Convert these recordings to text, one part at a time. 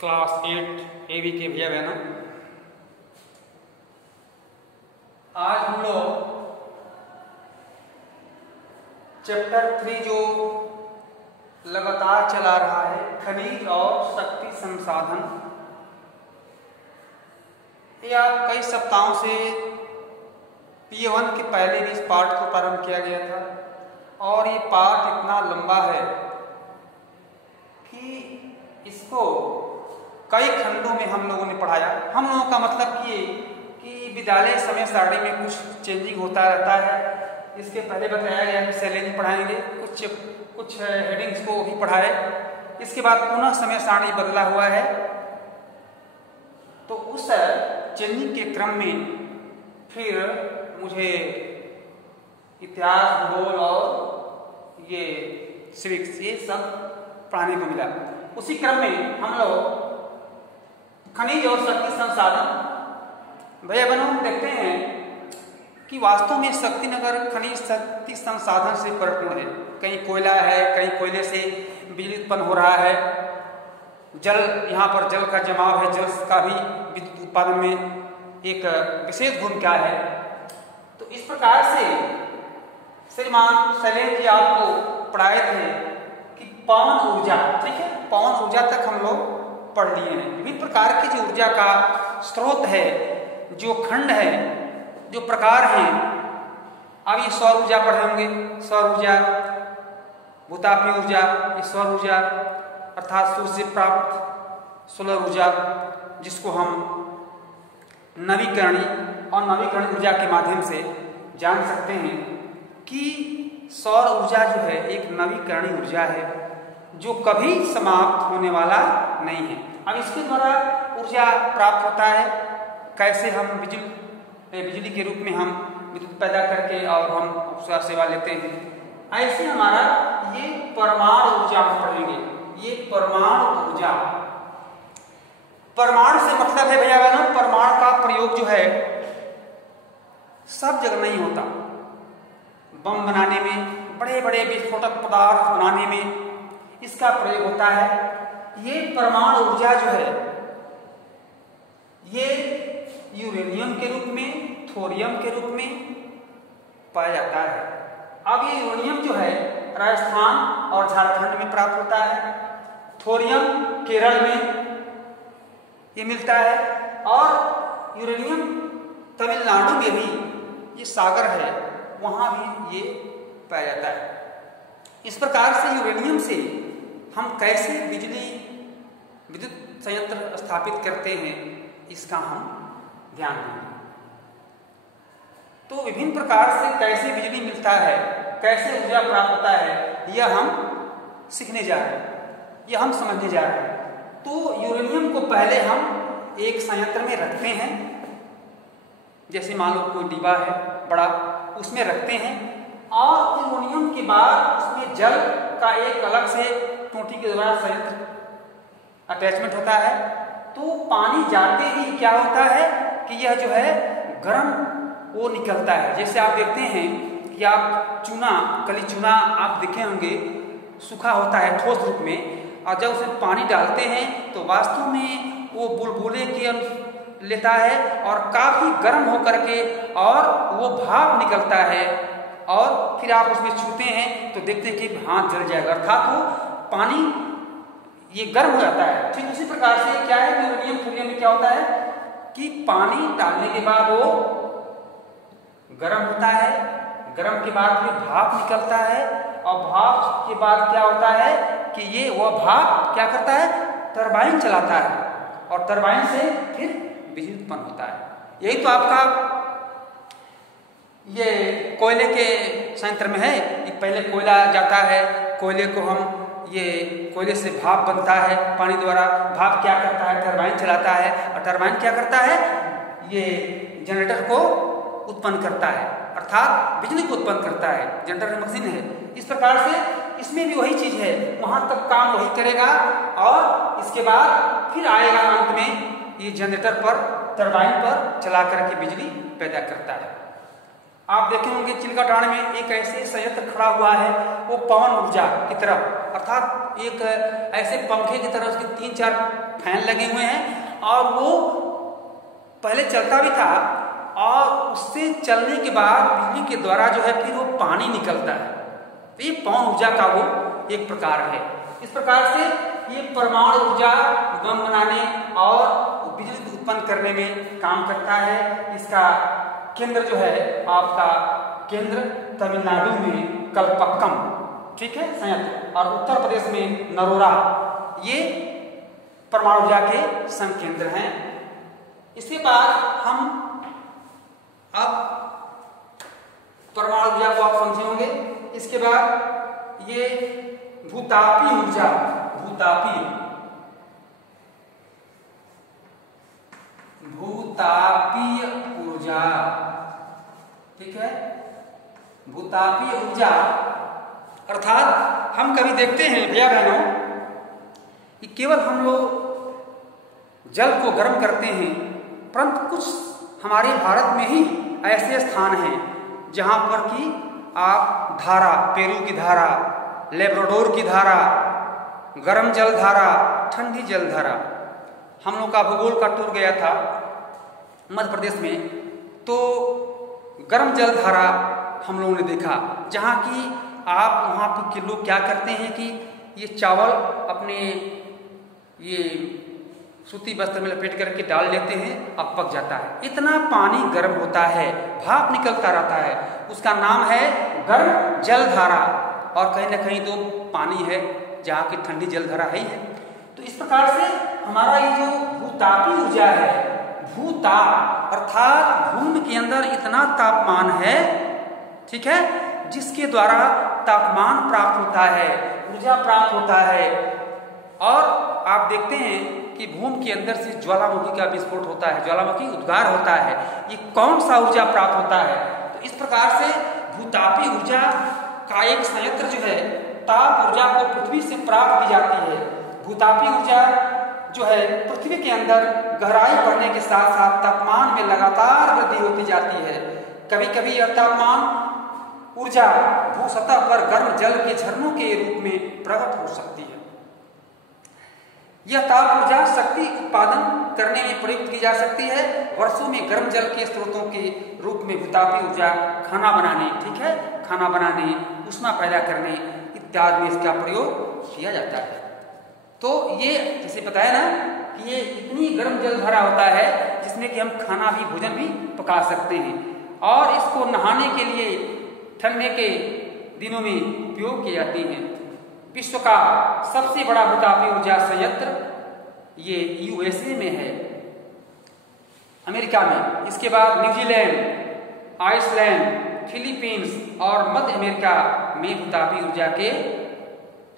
Class 8 एवी के भैया बहनों, आज हम लोग चैप्टर 3 जो लगातार चला रहा है खनिज और शक्ति संसाधन, या कई सप्ताहों से P1 के पहले भी इस पाठ को प्रारंभ किया गया था और ये पाठ इतना लंबा है कि इसको कई खंडों में हम लोगों ने पढ़ाया। हम लोगों का मतलब कि विद्यालय समय सारणी में कुछ चेंजिंग होता रहता है। इसके पहले बताया गया कि शैलेंद्र पढ़ाएंगे, कुछ हेडिंग्स को भी पढ़ाए। इसके बाद पुनः समय सारणी बदला हुआ है, तो उस चेंजिंग के क्रम में फिर मुझे इतिहास, भूगोल और ये सिविक्स ये सब पढ़ाने को मिला। उसी क्रम में हम लोग खनिज और शक्ति संसाधन भैया बहनों देखते हैं कि वास्तव में शक्तिनगर खनिज शक्ति संसाधन से परिपूर्ण है। कहीं कोयला है, कहीं कोयले से बिजली उत्पन्न हो रहा है, जल, यहाँ पर जल का जमाव है, जल का भी विद्युत उत्पादन में एक विशेष भूमिका है। तो इस प्रकार से श्रीमान शैलेंद्र जी आपको पढ़ाए थे कि पवन ऊर्जा, ठीक है, पवन ऊर्जा तक हम लोग पढ़ लिए हैं। विभिन्न प्रकार की जो ऊर्जा का स्रोत है, जो खंड है, जो प्रकार हैं। अब ये सौर ऊर्जा पढ़े होंगे, सौर ऊर्जा, भूतापीय ऊर्जा, ये सौर ऊर्जा अर्थात सूर्य से प्राप्त सोलर ऊर्जा, जिसको हम नवीकरणीय और नवीकरणीय ऊर्जा के माध्यम से जान सकते हैं कि सौर ऊर्जा जो है एक नवीकरणीय ऊर्जा है जो कभी समाप्त होने वाला नहीं है। अब इसके द्वारा ऊर्जा प्राप्त होता है, कैसे हम बिजली के रूप में हम विद्युत पैदा करके और हम उसका सेवा लेते हैं। ऐसे हमारा ये परमाणु ऊर्जा हम पढ़ेंगे। ये परमाणु ऊर्जा, परमाणु से मतलब है भैया बहनों, परमाणु का प्रयोग जो है सब जगह नहीं होता। बम बनाने में, बड़े बड़े विस्फोटक पदार्थ बनाने में इसका प्रयोग होता है। ये परमाणु ऊर्जा जो है ये यूरेनियम के रूप में, थोरियम के रूप में पाया जाता है। अब ये यूरेनियम जो है राजस्थान और झारखंड में प्राप्त होता है, थोरियम केरल में ये मिलता है, और यूरेनियम तमिलनाडु में भी, ये सागर है वहां भी ये पाया जाता है। इस प्रकार से यूरेनियम से हम कैसे विद्युत संयंत्र स्थापित करते हैं, इसका हम ध्यान देंगे। तो विभिन्न प्रकार से कैसे बिजली मिलता है, कैसे ऊर्जा प्राप्त होता है, यह हम सीखने जा रहे हैं, यह हम समझने जा रहे हैं। तो यूरेनियम को पहले हम एक संयंत्र में रखते हैं, जैसे मान लो कोई डिब्बा है बड़ा, उसमें रखते हैं, और यूरेनियम के बाद उसमें जल का एक अलग से टोटी के द्वारा संयंत्र अटैचमेंट होता है। तो पानी जाते ही क्या होता है कि यह जो है गर्म वो निकलता है। जैसे आप देखते हैं कि आप चूना, कली चूना आप देखे होंगे, सूखा होता है ठोस रूप में, और जब उसमें पानी डालते हैं तो वास्तव में वो बुलबुले के लेता है और काफी गर्म होकर के और वो भाप निकलता है, और फिर आप उसमें छूते हैं तो देखते हैं कि हाथ जल जाएगा, अर्थात वो पानी ये गर्म हो जाता है। ठीक उसी प्रकार से क्या है, यूरेनियम थोरियम में क्या होता है कि पानी डालने के बाद वो गर्म होता है, गर्म के बाद फिर भाप निकलता है, और भाप के बाद क्या होता है कि ये वह भाप क्या करता है, टरबाइन चलाता है, और टरबाइन से फिर बिजली उत्पन्न होता है। यही तो आपका ये कोयले के संयंत्र में है कि पहले कोयला जाता है, कोयले को हम ये कोयले से भाप बनता है पानी द्वारा, भाप क्या करता है, टरबाइन चलाता है, और टरबाइन क्या करता है, ये जनरेटर को उत्पन्न करता है, अर्थात बिजली को उत्पन्न करता है। जनरेटर मशीन है। इस प्रकार से इसमें भी वही चीज है, वहां तक काम वही करेगा, और इसके बाद फिर आएगा अंत में ये जनरेटर पर, टरबाइन पर चला करके बिजली पैदा करता है। आप देखे होंगे चिल्काटांड में एक ऐसे संयंत्र खड़ा हुआ है, वो पवन ऊर्जा की तरफ, अर्थात एक ऐसे पंखे की तरह उसके 3-4 फैन लगे हुए हैं और वो पहले चलता भी था और उससे चलने के बाद बिजली के द्वारा जो है फिर वो पानी निकलता है। तो ये पवन ऊर्जा का वो एक प्रकार है। इस प्रकार से ये परमाणु ऊर्जा बम बनाने और बिजली उत्पन्न करने में काम करता है। इसका केंद्र जो है आपका केंद्र तमिलनाडु में कलपक्कम, ठीक है, संयंत्र, और उत्तर प्रदेश में नरोरा, ये परमाणु ऊर्जा के संकेंद्र हैं। इसके बाद हम अब परमाणु ऊर्जा को आप समझे होंगे। इसके बाद ये भूतापीय ऊर्जा, भूतापीय ऊर्जा, ठीक है, भूतापीय ऊर्जा अर्थात हम कभी देखते हैं भैया बहनों कि केवल हम लोग जल को गर्म करते हैं, परंतु कुछ हमारे भारत में ही ऐसे स्थान हैं जहां पर कि आप धारा, पेरू की धारा, लेब्राडोर की धारा, गर्म जल धारा, ठंडी जल धारा, हम लोग का भूगोल का टूर गया था मध्य प्रदेश में, तो गर्म जल धारा हम लोगों ने देखा, जहाँ की आप वहाँ के लोग क्या करते हैं कि ये चावल अपने ये सूती वस्त्र में लपेट करके डाल लेते हैं और पक जाता है। इतना पानी गर्म होता है, भाप निकलता रहता है, उसका नाम है गर्म जल धारा। और कहीं ना कहीं तो पानी है जहाँ की ठंडी जल धारा है ही है। तो इस प्रकार से हमारा ये जो भूतापीय ऊर्जा है, भूताप अर्थात भूमि के अंदर इतना तापमान है, ठीक है, जिसके द्वारा तापमान प्राप्त होता है, ऊर्जा प्राप्त होता है। और आप देखते हैं कि भूमि के अंदर से ज्वालामुखी का विस्फोट होता है, ज्वालामुखी उद्गार होता है। ये कौन सा ऊर्जा प्राप्त होता है? तो इस प्रकार से भूतापीय ऊर्जा का एक संयंत्र जो है, ताप ऊर्जा को पृथ्वी से प्राप्त की जाती है। भूतापीय ऊर्जा जो है पृथ्वी के अंदर गहराई बढ़ने के साथ साथ तापमान में लगातार वृद्धि होती जाती है। कभी कभी यह तापमान ऊर्जा भू सतह पर गर्म जल के झरनों के रूप में प्रकट हो सकती है। यह ताप ऊर्जा शक्ति उत्पादन करने में प्रयुक्त की जा सकती है। वर्षों में गर्म जल के स्रोतों के रूप में भूतापीय ऊर्जा खाना बनाने, ठीक है, खाना बनाने, ऊष्मा पैदा करने इत्यादि में इसका प्रयोग किया जाता है। तो ये जैसे बताया ना कि ये इतनी गर्म जल धारा होता है जिसमें कि हम खाना भी, भोजन भी पका सकते हैं। और इसको नहाने के लिए ठंडे के दिनों में उपयोग की जाती है। विश्व का सबसे बड़ा भूतापीय ऊर्जा संयंत्र ये यूएसए में है, अमेरिका में। इसके बाद न्यूजीलैंड, आइसलैंड, फिलीपींस और मध्य अमेरिका में भूतापीय ऊर्जा के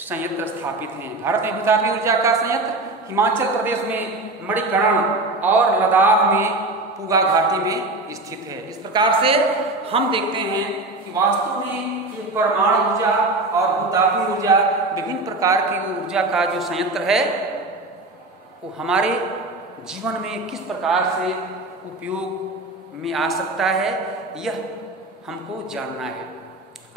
संयंत्र स्थापित हैं। भारत में भूतापीय ऊर्जा का संयंत्र हिमाचल प्रदेश में मणिकर्ण और लद्दाख में पूगा घाटी में स्थित है। इस प्रकार से हम देखते हैं कि वास्तव में ये परमाणु ऊर्जा और भूतापीय ऊर्जा विभिन्न प्रकार की ऊर्जा का जो संयंत्र है वो हमारे जीवन में किस प्रकार से उपयोग में आ सकता है, यह हमको जानना है।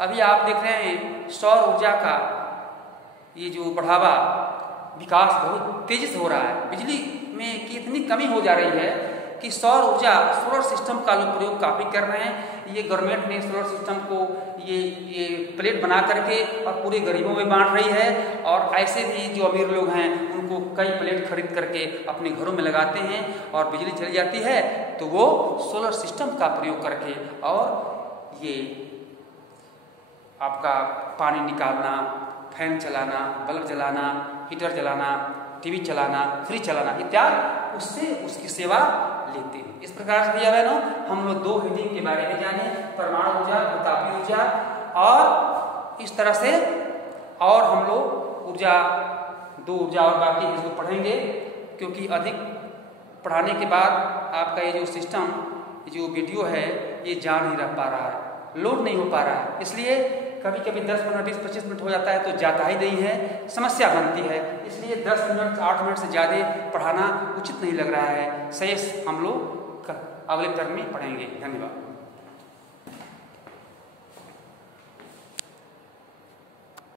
अभी आप देख रहे हैं सौर ऊर्जा का ये जो बढ़ावा, विकास बहुत तेजी से हो रहा है। बिजली में की इतनी कमी हो जा रही है कि सौर ऊर्जा, सोलर सिस्टम का लोग प्रयोग काफ़ी कर रहे हैं। ये गवर्नमेंट ने सोलर सिस्टम को ये प्लेट बना करके और पूरे गरीबों में बांट रही है। और ऐसे भी जो अमीर लोग हैं उनको कई प्लेट खरीद करके अपने घरों में लगाते हैं और बिजली चली जाती है तो वो सोलर सिस्टम का प्रयोग करके और ये आपका पानी निकालना, फैन चलाना, बल्ब जलाना, हीटर जलाना, टीवी चलाना, फ्रिज चलाना इत्यादि उससे उसकी सेवा लेते हैं। इस प्रकार से भैया बहनों हम लोग दो हीटिंग के बारे में जाने, परमाणु ऊर्जा, भूतापीय ऊर्जा, और इस तरह से और हम लोग ऊर्जा, दो ऊर्जा और बाकी इसको पढ़ेंगे, क्योंकि अधिक पढ़ाने के बाद आपका ये जो सिस्टम, ये जो वीडियो है ये जा नहीं रह पा रहा है, लोड नहीं हो पा रहा है। इसलिए कभी कभी 10 मिनट 20-25 मिनट हो जाता है तो जाता ही नहीं है, समस्या बनती है। इसलिए 10 मिनट 8 मिनट से ज़्यादा पढ़ाना उचित नहीं लग रहा है। शेष हम लोग अगले टर्म में पढ़ेंगे। धन्यवाद।